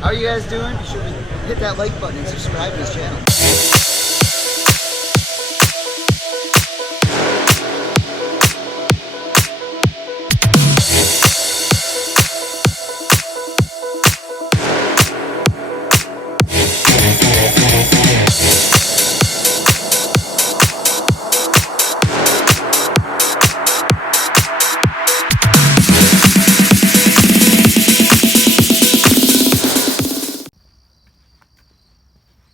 How are you guys doing? Be sure to hit that like button and subscribe to this channel.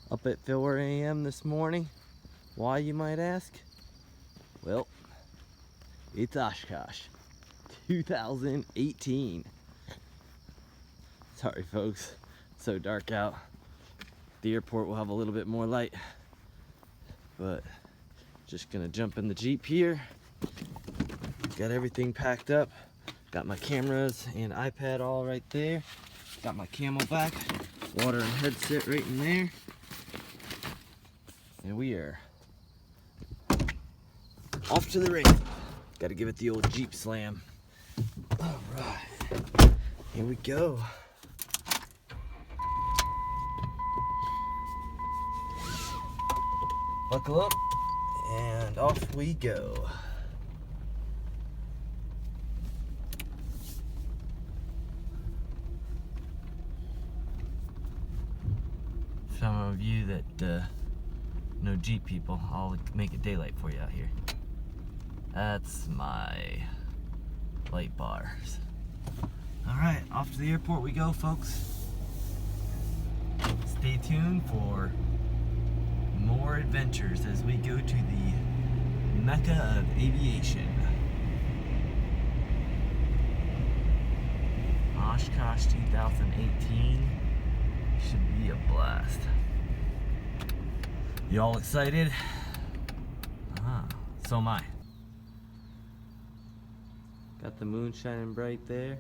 Up at 4 a.m. this morning. Why, you might ask? Well, it's Oshkosh 2018. Sorry folks, it's so dark out. The airport will have a little bit more light, but just gonna jump in the Jeep here. Got everything packed up. Got my cameras and iPad all right there. Got my Camelback, water and headset right in there. And we are off to the race. Got to give it the old Jeep slam. All right, here we go. Buckle up and off we go. Some of you that no Jeep people, I'll make it daylight for you out here. That's my light bars. Alright, off to the airport we go, folks. Stay tuned for more adventures as we go to the Mecca of Aviation. Oshkosh 2018 should be a blast. You all excited? So am I. Got the moon shining bright there.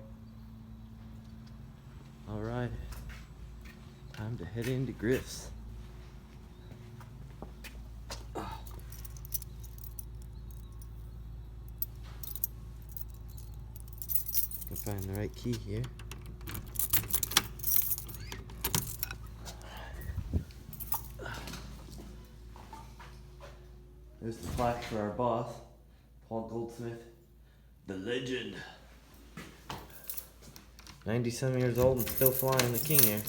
All right, time to head into Griff's. Can find the right key here. There's the plaque for our boss, Paul Goldsmith, the legend. 90-some years old and still flying the King Air.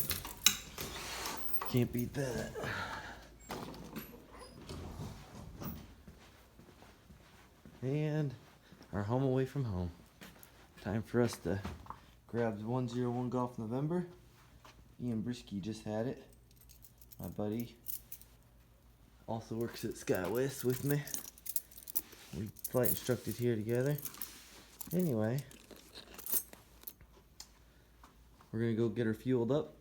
Can't beat that. And our home away from home. Time for us to grab 101 Golf November. Ian Brisky just had it. My buddy also works at SkyWest with me. We flight instructed here together. Anyway, we're gonna go get her fueled up,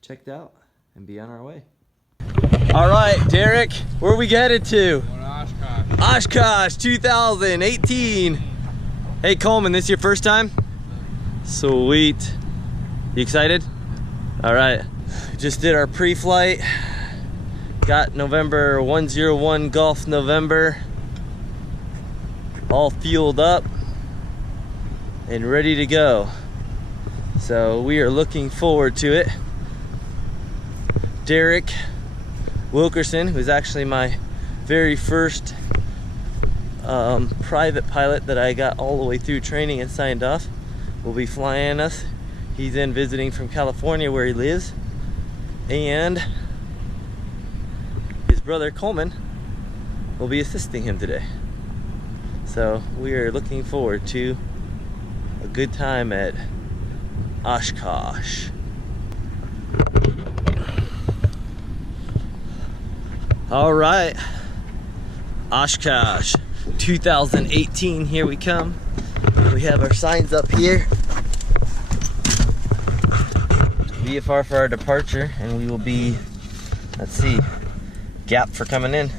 checked out, and be on our way. All right, Derek, where are we headed to? We're Oshkosh. Oshkosh 2018. Hey Coleman, this your first time? Sweet. You excited? All right, just did our pre-flight. Got November 101 Golf November all fueled up and ready to go. So we are looking forward to it. Derek Wilkerson, who's actually my very first private pilot that I got all the way through training and signed off, will be flying us. He's in visiting from California where he lives, and his brother Coleman will be assisting him today. So we are looking forward to a good time at Oshkosh. All right, Oshkosh 2018, here we come. We have our signs up here. VFR for our departure, and we will be, let's see, gap for coming in.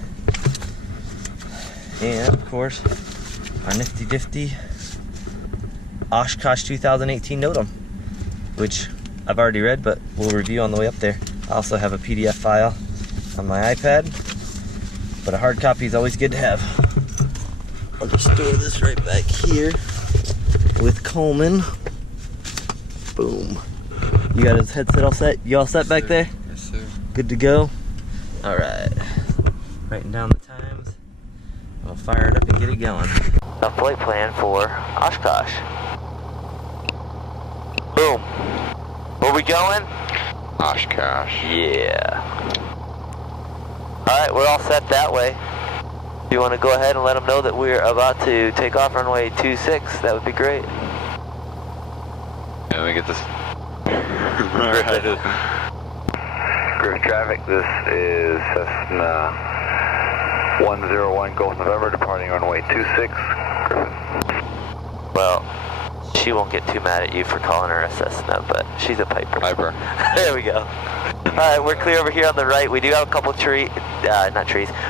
And of course, our nifty difty Oshkosh 2018 NOTAM, which I've already read, but we'll review on the way up there. I also have a PDF file on my iPad, but a hard copy is always good to have. I'll just store this right back here with Coleman. Boom. You got his headset all set? You all set back there? Yes, sir. Good to go? Alright. Writing down the times. I'll fire it up and get it going. A flight plan for Oshkosh. Boom. Where we going? Oshkosh. Yeah. Alright, we're all set that way. If you want to go ahead and let them know that we're about to take off runway 26, that would be great. Let me get this. Griffin traffic, this is Cessna 101 Golf November, departing runway 26. Griffin. Well, she won't get too mad at you for calling her a Cessna, but she's a Piper. Piper. There we go. Alright, we're clear over here on the right. We do have a couple not trees.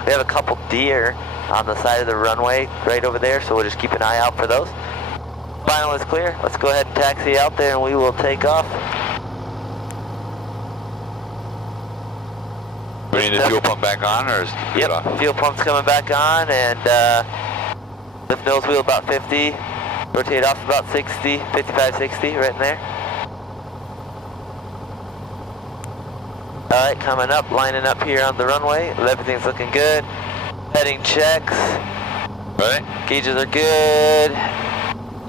We have a couple deer on the side of the runway right over there, so we'll just keep an eye out for those. Final is clear. Let's go ahead and taxi out there and we will take off. We need the fuel pump back on, or is it off? Yep, fuel pump's coming back on, and lift nose wheel about 50, rotate off about 60, 55, 60, right in there. Alright, coming up, lining up here on the runway. Everything's looking good. Heading checks. Ready? Gauges are good.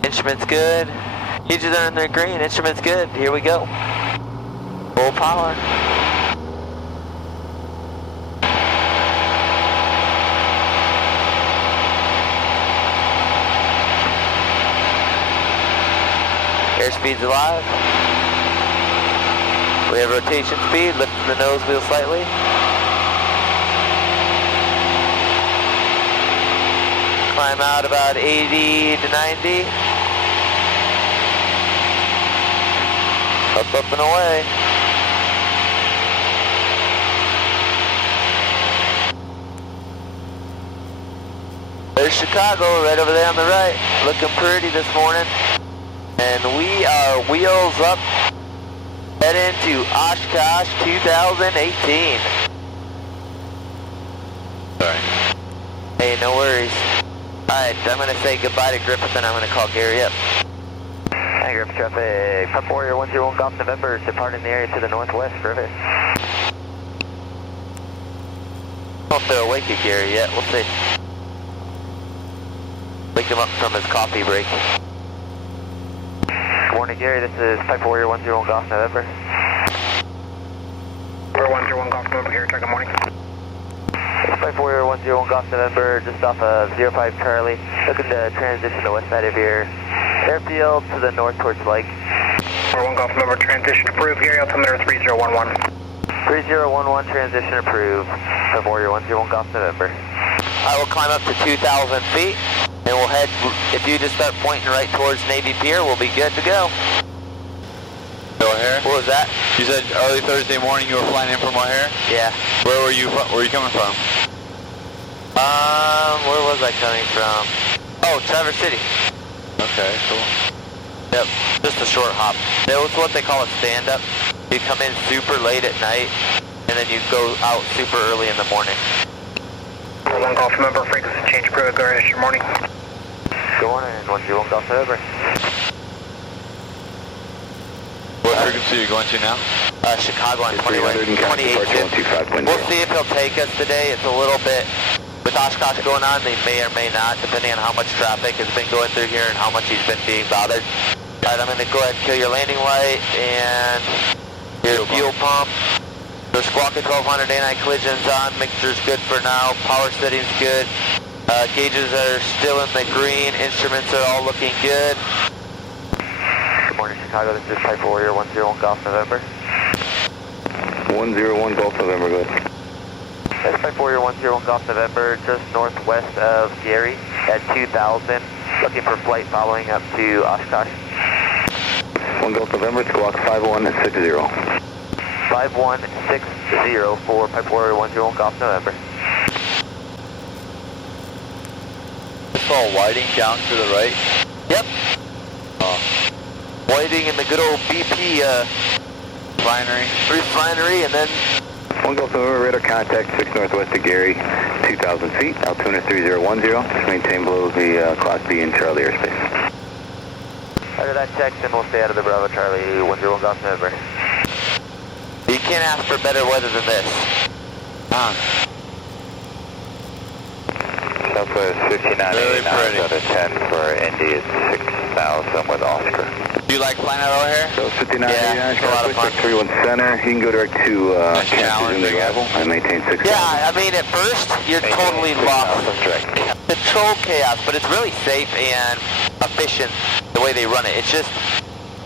Instruments good. Gauges are in their green, instruments good. Here we go. Full power. Airspeed's alive. We have rotation speed, lifting the nose wheel slightly. Climb out about 80 to 90. Up and away. There's Chicago right over there on the right. Looking pretty this morning. And we are wheels up, heading to Oshkosh 2018. Sorry. Hey, no worries. Alright, I'm going to say goodbye to Griffith and I'm going to call Gary up. Hi, Griffith traffic. Pump Warrior 101 Golf November, departing the area to the northwest, Griffith. I don't know if they're awake at Gary yet, we'll see. Wake him up from his coffee break. Good morning, Gary. This is Piper Warrior 101 Golf November. Warrior 101 Golf November here. Good morning. It's Piper Warrior 101 Golf November, just off of 05 Charlie. Looking to transition the west side of your airfield to the north towards the lake. Warrior 1 Golf November, transition approved. Gary, altimeter 3011. 3011, transition approved. Piper Warrior 101 Golf November. I will climb up to 2,000 feet. And we'll head, if you just start pointing right towards Navy Pier, we'll be good to go. O'Hare? What was that? You said early Thursday morning you were flying in from O'Hare? Yeah. Where were you coming from? Where was I coming from? Oh, Traverse City. Okay, cool. Yep, just a short hop. That was what they call a stand-up. You come in super late at night, and then you go out super early in the morning. Warrior 1 Golf November, frequency change approved. Go ahead, good morning. Good morning, 101 Golf November. What frequency are you going to now? Chicago on 28. We'll see if he'll take us today. It's a little bit, with Oshkosh going on, they may or may not, depending on how much traffic has been going through here and how much he's been being bothered. Alright, I'm going to go ahead and kill your landing light and your fuel pump. The Squawka 1200 anti-collision's on, mixture's good for now, power setting's good. Gauges are still in the green, instruments are all looking good. Good morning, Chicago, this is Piper Warrior 101 Golf November. 101 Golf November, go ahead. This is Piper Warrior 101 Golf November, just northwest of Gary at 2000, looking for flight following up to Oshkosh. 1 Golf November, squawk 5160. 5160 for Piper Warrior 101 Golf November. It's all whiting down to the right? Yep. Whiting in the good old BP refinery, and then 1 Golf November, radar contact 6 northwest of Gary, 2,000 feet, altimeter 3010. Just maintain below the Class B in Charlie airspace. after that check, then we'll stay out of the Bravo Charlie 101 Golf November. You can't ask for better weather than this. Southwest 5989 Really pretty. out of 10 for Indy is 6,000 with Oscar. Do you like flying out over here? So 5989, Yeah, it's a lot of fun. 31 center. You can go direct to challenging. I maintain 6,000. Yeah, I mean, at first, you're totally lost. Control chaos, but it's really safe and efficient the way they run it. It's just,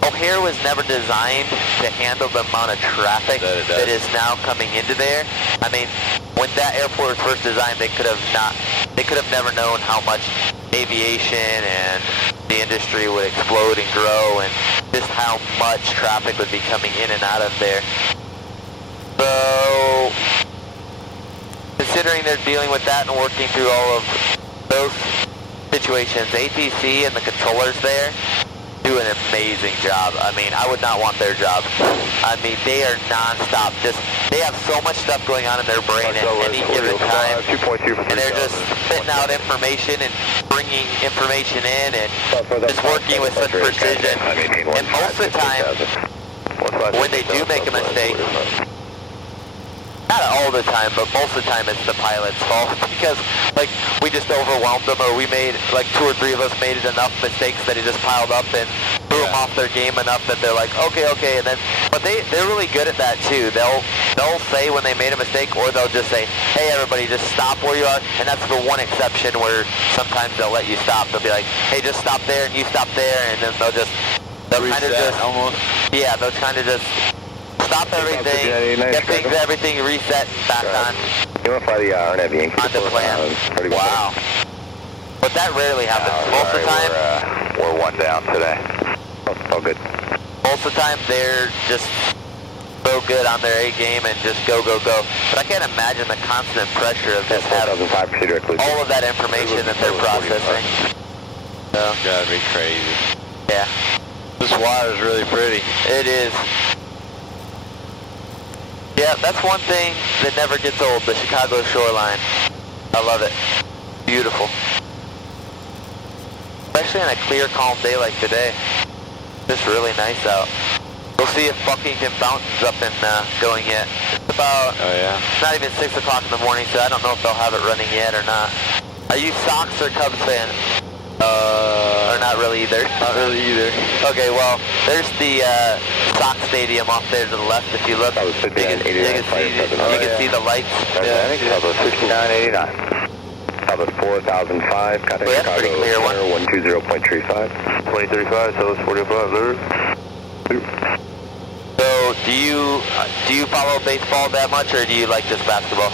O'Hare was never designed to handle the amount of traffic that is now coming into there. I mean, when that airport was first designed, they could have never known how much aviation and the industry would explode and grow, and just how much traffic would be coming in and out of there. So, considering they're dealing with that and working through all of those situations, ATC and the controllers there do an amazing job. I mean, I would not want their job. I mean, they are non-stop. They have so much stuff going on in their brain at any given time, and they're just spitting out information and bringing information in and just working with such precision. And most of the time, when they do make a mistake, not all the time, but most of the time it's the pilot's fault, because like we just overwhelmed them, or we made like 2 or 3 of us made enough mistakes that it just piled up and threw them off their game enough that they're like, okay, and then, but they're really good at that too. They'll say when they made a mistake, or they'll just say, hey everybody, just stop where you are, and that's the one exception where sometimes they'll let you stop. They'll be like, hey, just stop there and you stop there, and then they'll kind of just almost, yeah, they'll kind of just stop everything, get everything reset and back on. You want to fly the hour and Aviation? On the plan. Wow. But that rarely happens. Most of the time, we're 1 down today. All good. Most of the time, they're just so good on their A game and just go. But I can't imagine the constant pressure of just having all of that information that they're processing. So. Gotta be crazy. Yeah. This water is really pretty. It is. Yeah, that's one thing that never gets old, the Chicago shoreline. I love it. Beautiful. Especially on a clear, calm day like today. Just really nice out. We'll see if Buckington Fountain's up and going yet. It's about, not even 6 o'clock in the morning, so I don't know if they'll have it running yet or not. Are you Sox or Cubs fan? Or not really either? Not really either. Okay, well, there's the Sox Stadium off there to the left if you look. You can see the lights. Yeah, I think Southwest 6989. Southwest 4005, contact Chicago center 120.35. 2035, Southwest 45, there. So, do you follow baseball that much, or do you like just basketball?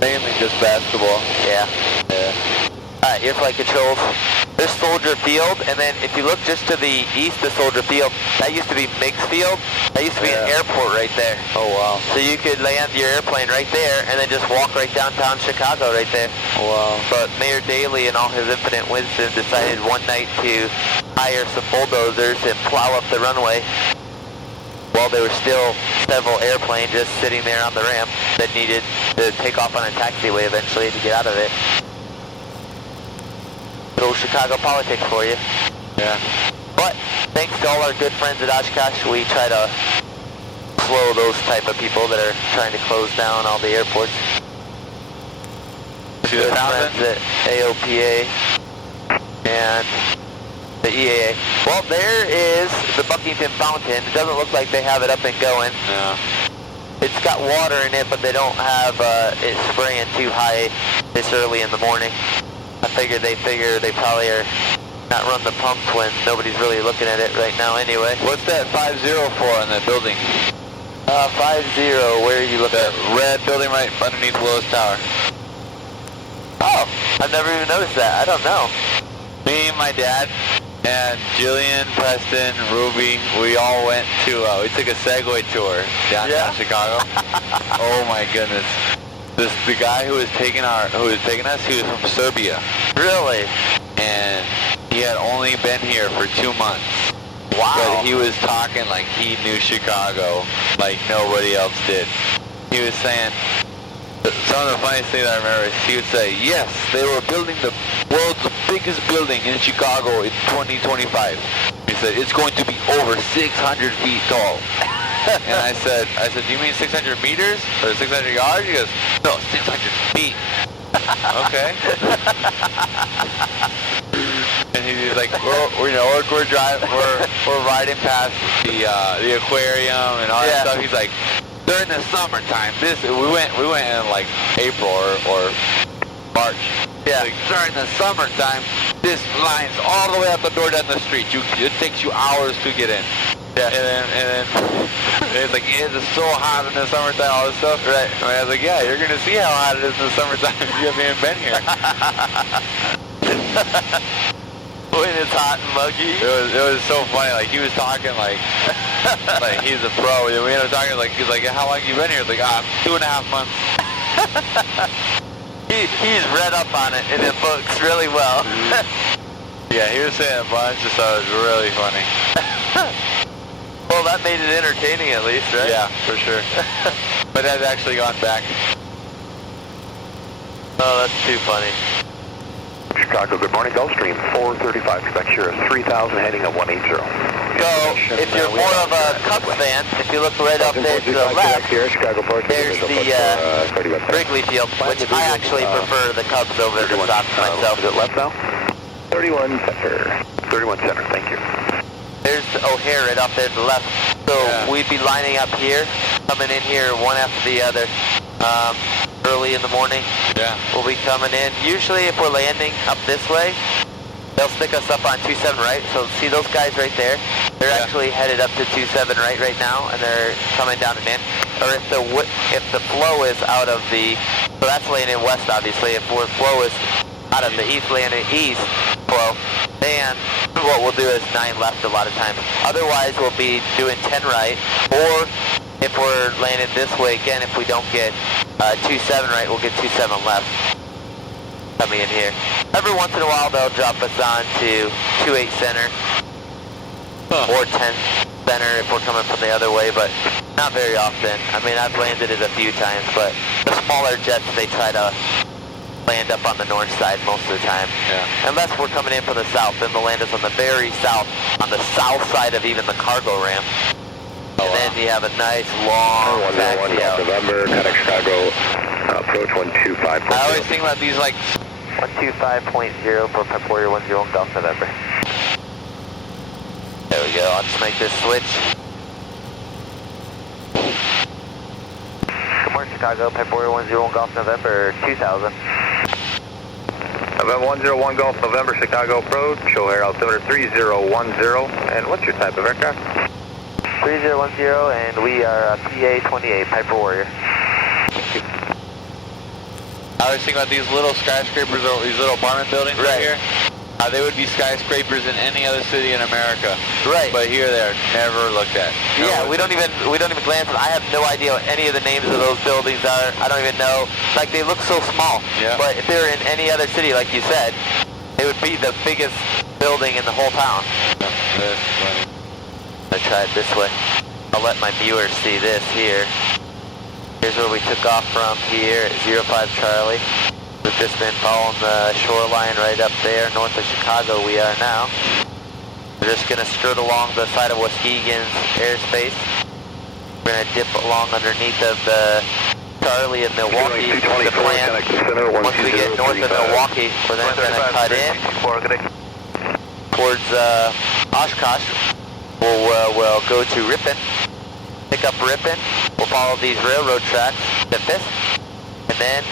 Mainly just basketball. Yeah. Alright, your flight controls. There's Soldier Field, and then if you look just to the east of Soldier Field, that used to be Meigs Field. That used to be an airport right there. Oh, wow. So you could land your airplane right there, and then just walk right downtown Chicago right there. Wow. But Mayor Daley, in all his infinite wisdom, decided one night to hire some bulldozers and plow up the runway, while there were still several airplanes just sitting there on the ramp that needed to take off on a taxiway eventually to get out of it. Little Chicago politics for you. Yeah. But thanks to all our good friends at Oshkosh, we try to slow those type of people that are trying to close down all the airports. See the Good fountain? friends at AOPA and the EAA. Well, there is the Buckington Fountain. It doesn't look like they have it up and going. No. It's got water in it, but they don't have it spraying too high this early in the morning. I figure they probably are not run the pumps when nobody's really looking at it right now anyway. What's that 50 for in that building? 50, where are you looking That at? red building right underneath Willis Tower. Oh, I've never even noticed that. I don't know. Me, my dad, and Jillian, Preston, Ruby, we all went to, we took a Segway tour downtown Chicago. Oh my goodness. The guy who was taking us, he was from Serbia. Really? And he had only been here for 2 months. Wow. But he was talking like he knew Chicago like nobody else did. He was saying, some of the funniest things I remember is he would say, yes, they were building the world's biggest building in Chicago in 2025. He said, it's going to be over 600 feet tall. And I said, do you mean 600 meters or 600 yards? He goes, no, 600 feet. Okay. And he's like, we're driving, we're riding past the aquarium and all that stuff. He's like, during the summertime, we went in like April or March. Yeah. Like, during the summertime, this line's all the way out the door down the street. It takes you hours to get in. Yeah. And then it's like, it's so hot in the summertime, all this stuff. Right. And I was like, yeah, you're gonna see how hot it is in the summertime if you haven't even been here. When it's hot and muggy. It was so funny. Like he was talking like he's a pro. We ended up talking like he's like, how long you been here? It's like 2.5 months. He's read up on it in the books really well. Yeah, he was saying a bunch of stuff. It was really funny. Well, that made it entertaining at least, right? Yeah, for sure. But I've actually gone back. Oh, that's too funny. Chicago, good morning. Gulfstream 435, expect Sierra 3000 heading at 180. So, if you're more of a Cubs fan, if you look right up there to the left, there's the Wrigley Field, which I actually prefer the Cubs over the Sox myself. Is it left now? 31 center. 31 center, thank you. There's O'Hare right up there to the left. So we'd be lining up here, coming in here one after the other. Early in the morning. Yeah. We'll be coming in. Usually if we're landing up this way, they'll stick us up on 27 right. So see those guys right there? They're actually headed up to 27 right now, and they're coming down and in. Or if the flow is out of the, so that's landing west obviously. If our flow is out of the east, landing east flow, then what we'll do is 9 left a lot of times. Otherwise we'll be doing 10 right, or if we're landing this way again, if we don't get 27 right, we'll get 27 left coming in here. Every once in a while they'll drop us on to 28 center or 10 center if we're coming from the other way, but not very often. I mean, I've landed it a few times, but the smaller jets, they try to land up on the north side most of the time. Yeah. Unless we're coming in from the south, then they'll land us on the very south, on the south side of even the cargo ramp. And then you have a nice long taxi out. November, contact Chicago, approach 125. I always think about these like 125.0 for Pep Warrior 10 Golf November. There we go, I'll just make this switch. Good morning, Chicago, Pep Warrior 10 Golf November 2000. November 101 Golf November, Chicago approach, O'Hare altimeter 3010. And what's your type of aircraft? 3010, and we are PA-28, Piper Warrior. I always think about these little skyscrapers or these little apartment buildings right here. They would be skyscrapers in any other city in America. Right. But here they're never looked at. Yeah, we don't even glance at. I have no idea what any of the names of those buildings are. I don't even know. Like, they look so small. Yeah. But if they were in any other city, like you said, it would be the biggest building in the whole town. That's funny. I'll try it this way. I'll let my viewers see this here. Here's where we took off from here at 05 Charlie. We've just been following the shoreline right up there, north of Chicago we are now. We're just going to skirt along the side of Muskegon's airspace. We're going to dip along underneath of the Charlie and Milwaukee. The plan, once we get north of Milwaukee, we're then going to cut in towards Oshkosh. We'll go to Ripon, pick up Ripon. We'll follow these railroad tracks to 5th, and then,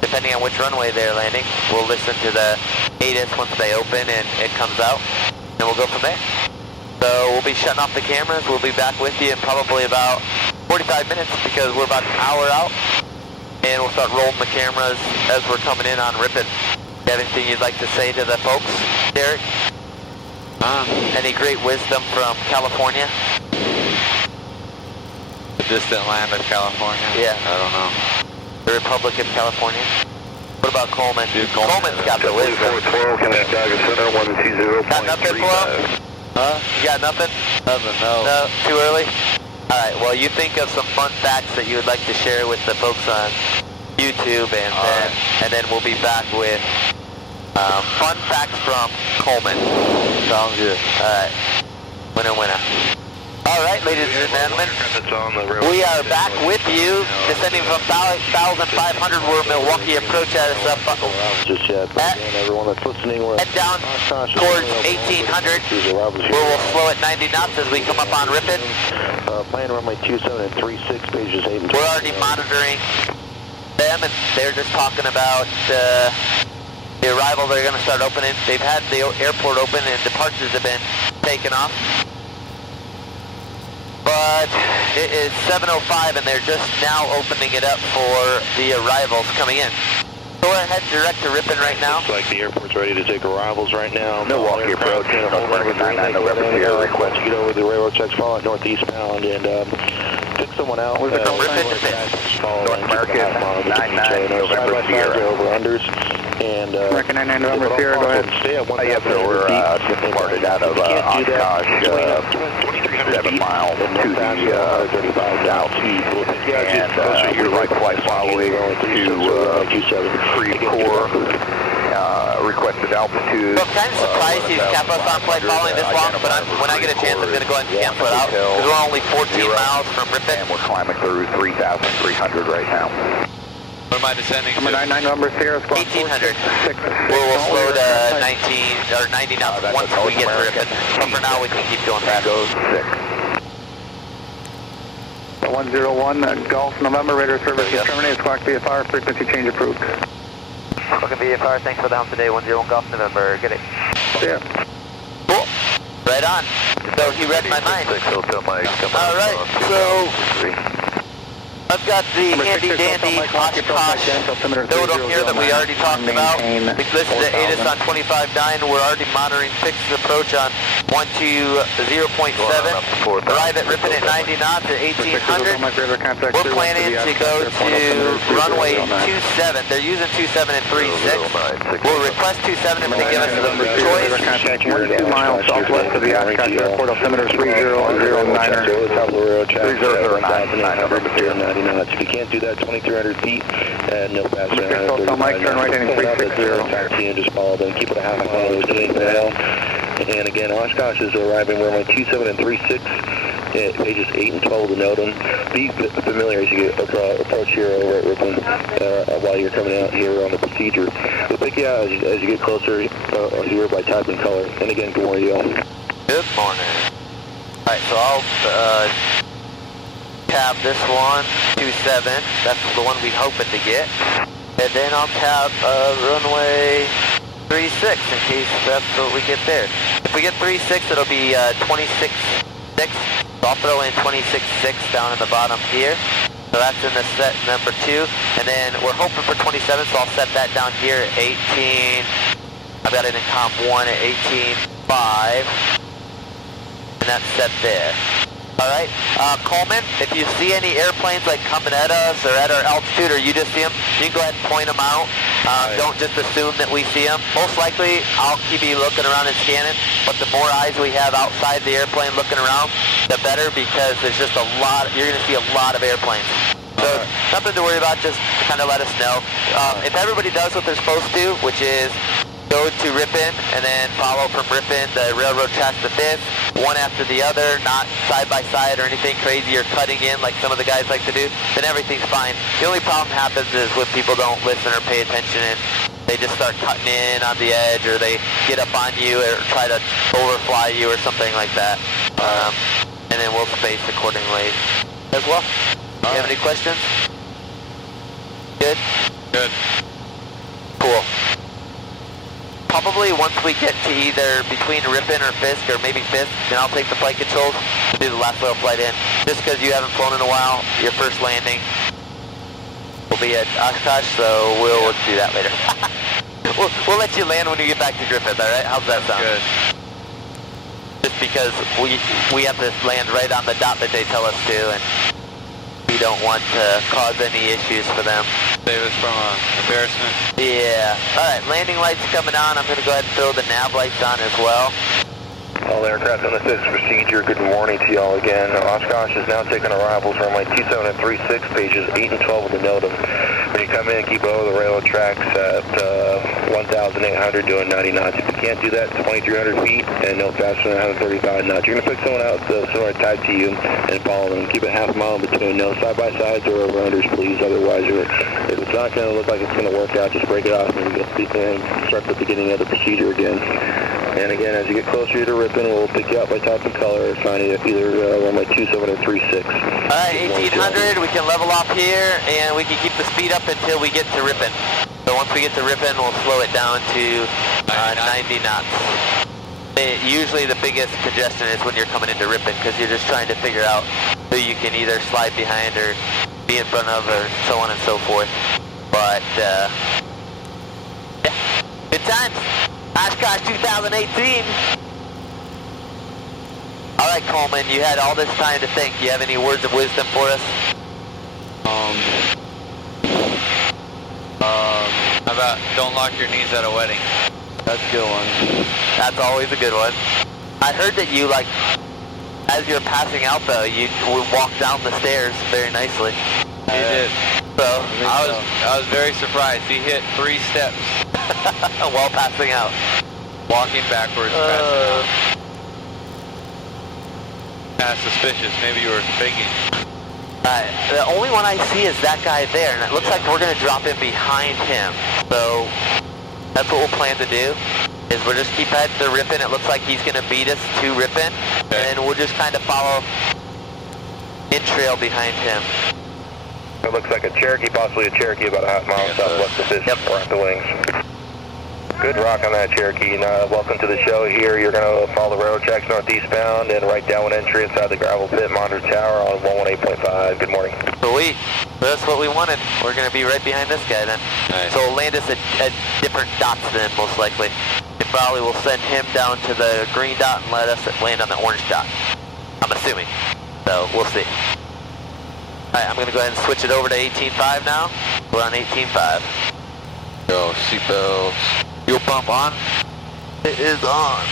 depending on which runway they're landing, we'll listen to the ATIS once they open and it comes out, and we'll go from there. So we'll be shutting off the cameras. We'll be back with you in probably about 45 minutes because we're about an hour out, and we'll start rolling the cameras as we're coming in on Ripon. You have anything you'd like to say to the folks, Derek? Any great wisdom from California? The distant land of California? Yeah. I don't know. The Republic of California? What about Coleman? Dude, Coleman's got the wisdom. 412, contact Chicago Center 120.35. Got nothing for him? Huh? You got nothing? Nothing, no. No? Too early? Alright, well you think of some fun facts that you would like to share with the folks on YouTube, and then we'll be back with fun facts from Coleman. Sounds good. Alright. Winner, winner. All right, ladies and gentlemen, we are back with you, descending from 1,500 where Milwaukee approach at us up. Everyone that's listening, head down towards 1,800, where we'll slow at 90 knots as we come up on Ripon. Plan runway 27 and 36, pages 8 and 12. We're already monitoring them, and they're just talking about the arrival. They're going to start opening. They've had the airport open and departures have been taken off. But it is 7:05 and they're just now opening it up for the arrivals coming in. So we're heading direct to Ripon right now. Looks like the airport's ready to take arrivals right now. Milwaukee approach. Request to get over the railroad tracks, follow it northeastbound and pick someone out. Ripon to Fisk. North American 99 November Sierra. Over unders. And American 99 November Sierra, go ahead. Stay at 1,000 Yes, sir, we're departed out of Oshkosh, 7 miles to the southeast, and we'd like to fly following to Pre-Core, requested altitude. So I'm kind of surprised he's kept us on flight following this long, but when I get a chance I'm going to go ahead and cancel it out, because we're only 14 miles from Ripon. And we're climbing through 3,300 right now. What am I descending Number 99 November Sierra, squad 1,800. We'll slow to 19 or 90 knots once we get to Ripon. But for now we can keep going fast. Goes 6. 101 Golf November, radar service is terminated, squawk VFR, frequency change approved. Welcome VFR, thanks for the help today, 101 Golf November, get it. Yeah. Cool, right on. So he read my mind. Alright, so I've got the handy dandy Oshkosh Dodo here that we already talked about. It's listed to ATIS on 25.9. We're already monitoring fixed approach on 120.7. Arrive at Ripon at 90 knots at 1,800. We're planning to go to runway 27. They're using 27 and 36. We'll request 27 if they give us the choice. 2 miles southwest of the Oshkosh Airport, altimeter 3009er. 3009. If you can't do that, 2,300 feet and no faster than 135. Mike, turn right heading 360. Just follow them. Keep it a half a mile. We're doing now. And again, Oshkosh is arriving runway 27 and 36. Pages 8 and 12 to note them. Be familiar as you approach here over at Ripon while you're coming out here on the procedure. We'll pick you out as you get closer here by type and color. And again, good morning, y'all. Good morning. Alright, so I'll tab this one, 27, that's the one we hoping to get. And then I'll tab runway 36 in case that's what we get there. If we get 36, it'll be 26.6. So I'll throw in 26.6 down in the bottom here. So that's in the set number 2. And then we're hoping for 27, so I'll set that down here at 18. I've got it in comp 1 at 18.5. And that's set there. Alright, Coleman, if you see any airplanes like coming at us or at our altitude or you just see them, you can go ahead and point them out. Don't just assume that we see them. Most likely, I'll keep you looking around and scanning, but the more eyes we have outside the airplane looking around, the better, because there's just a lot, you're going to see a lot of airplanes. So nothing to worry about, just kind of let us know. If everybody does what they're supposed to, which is go to Ripon and then follow from Ripon the railroad tracks to Fisk, one after the other, not side by side or anything crazy or cutting in like some of the guys like to do, then everything's fine. The only problem happens is when people don't listen or pay attention and they just start cutting in on the edge, or they get up on you or try to overfly you or something like that. And then we'll space accordingly as well. Do you have any questions? Good? Good. Cool. Probably once we get to either between Ripon or Fisk, or maybe Fisk, then I'll take the flight controls and do the last little flight in. Just because you haven't flown in a while, your first landing will be at Oshkosh, so we'll do that later. we'll let you land when you get back to Griffith, alright? How's that sound? Good. Just because we have to land right on the dot that they tell us to, and we don't want to cause any issues for them. Save us from embarrassment. Yeah. Alright, landing lights coming on. I'm going to go ahead and throw the nav lights on as well. All aircraft on the 5th procedure, good morning to y'all again. Oshkosh is now taking arrivals runway 27 and 36, pages 8 and 12 of the NOTAM. When you come in, keep over the railroad tracks at 1,800 doing 90 knots. If you can't do that, 2,300 feet and no faster than 135 knots. You're going to pick someone out similar type to you and follow them. Keep it half a mile in between. No side-by-sides or over-unders, please. Otherwise, if it's not going to look like it's going to work out, just break it off and start the beginning of the procedure again. And again, as you get closer to Ripon, we'll pick you up by type and color or sign you at either runway 27 or 36. Alright, 1800, we can level off here, and we can keep the speed up until we get to Ripon. So once we get to Ripon, we'll slow it down to 90 knots. Usually the biggest congestion is when you're coming into Ripon, because you're just trying to figure out who you can either slide behind or be in front of, or so on and so forth. But, yeah, good times. Oshkosh 2018. All right, Coleman, you had all this time to think. Do you have any words of wisdom for us? How about don't lock your knees at a wedding? That's a good one. That's always a good one. I heard that you, like, as you're passing out, though, you would walk down the stairs very nicely. He did. So I was very surprised. He hit 3 steps while passing out. walking backwards, passing out. Kind of suspicious. Maybe you were faking. The only one I see is that guy there, and it looks like we're going to drop in behind him. So that's what we'll plan to do, is we'll just keep heading to Ripon. It looks like he's going to beat us to Ripon, and we'll just kind of follow in trail behind him. It looks like a Cherokee, possibly a Cherokee about a half mile southwest of this. Yep. Right the wings. Good rock on that Cherokee. Now, welcome to the show here. You're going to follow the railroad tracks northeastbound and right down one entry inside the gravel pit monitor tower on 118.5. Good morning. Sweet. That's what we wanted. We're going to be right behind this guy then. Nice. So we'll land us at different dots then, most likely. And probably we'll send him down to the green dot and let us land on the orange dot. I'm assuming. So we'll see. Alright, I'm going to go ahead and switch it over to 18.5 now. We're on 18.5. Go, seatbelts. Fuel pump on. It is on.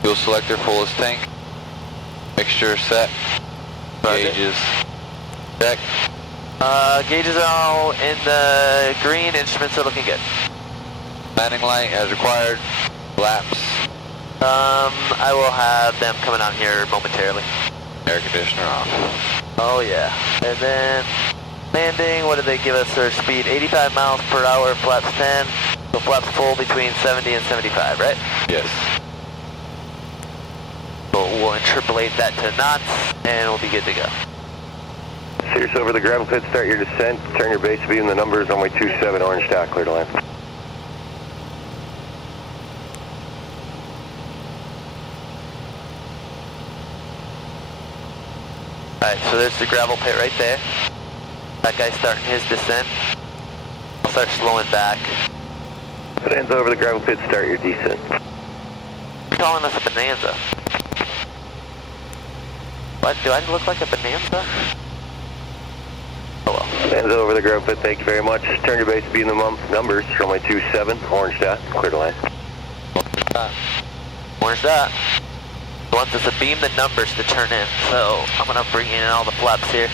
Fuel selector full as tank. Mixture set. Gauges. Check. Gauges are all in the green. Instruments are looking good. Landing light as required. Flaps. I will have them coming on here momentarily. Air conditioner off. Oh yeah. And then landing, what did they give us our speed? 85 miles per hour, flaps 10. So flaps full between 70 and 75, right? Yes. So we'll interpolate that to knots, and we'll be good to go. Cirrus over the gravel pit, start your descent. Turn your base beam, the numbers runway 27, orange dot, clear to land. Alright, so there's the gravel pit right there. That guy's starting his descent. I'll start slowing back. Bonanza over the gravel pit, start your descent. You're calling us a bonanza. What? Do I look like a bonanza? Oh well. Bonanza over the gravel pit, thank you very much. Turn your base beam, the numbers, runway 27, orange dot, clear to land. Orange dot. It wants us to beam the numbers to turn in, so I'm going to bring in all the flaps here,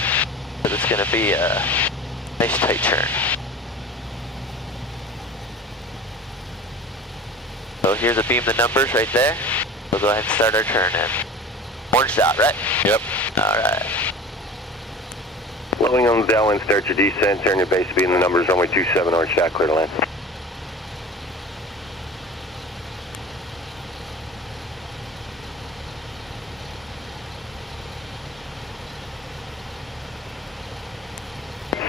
but it's going to be a nice tight turn. So here's a beam the numbers right there. We'll go ahead and start our turn in. Orange dot, right? Yep. Alright. Blowing on the downwind, start your descent, turn your base beam, the numbers, runway 27, orange dot, clear to land.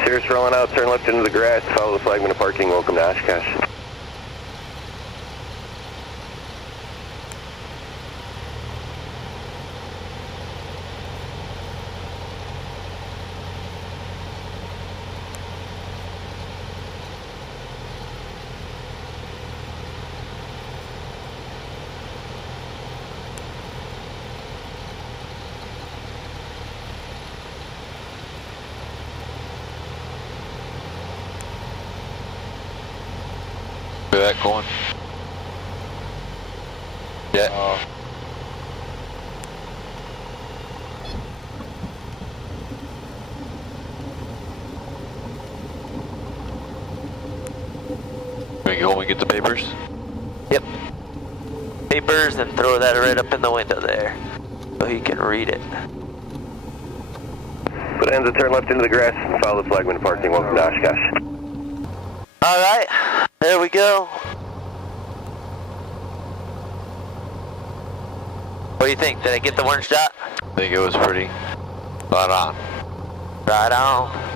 Cirrus rolling out, turn left into the grass, follow the flagman of parking, welcome to Oshkosh. Look at that going. Yeah. Take it home and get the papers? Yep. Papers, and throw that right up in the window there, so he can read it. Put ends and turn left into the grass and follow the flagman parking. Welcome to Oshkosh. Alright, there we go. What do you think? Did I get the one shot? I think it was pretty spot on. Right on.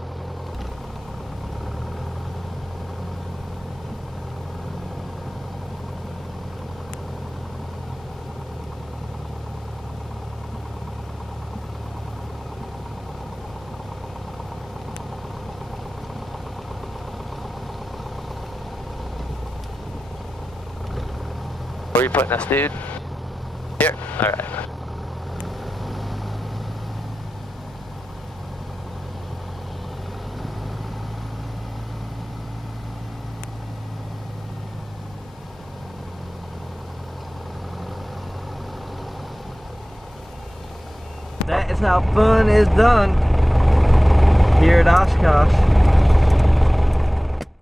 Where are you putting us, dude? Here? Alright. That is how fun is done here at Oshkosh.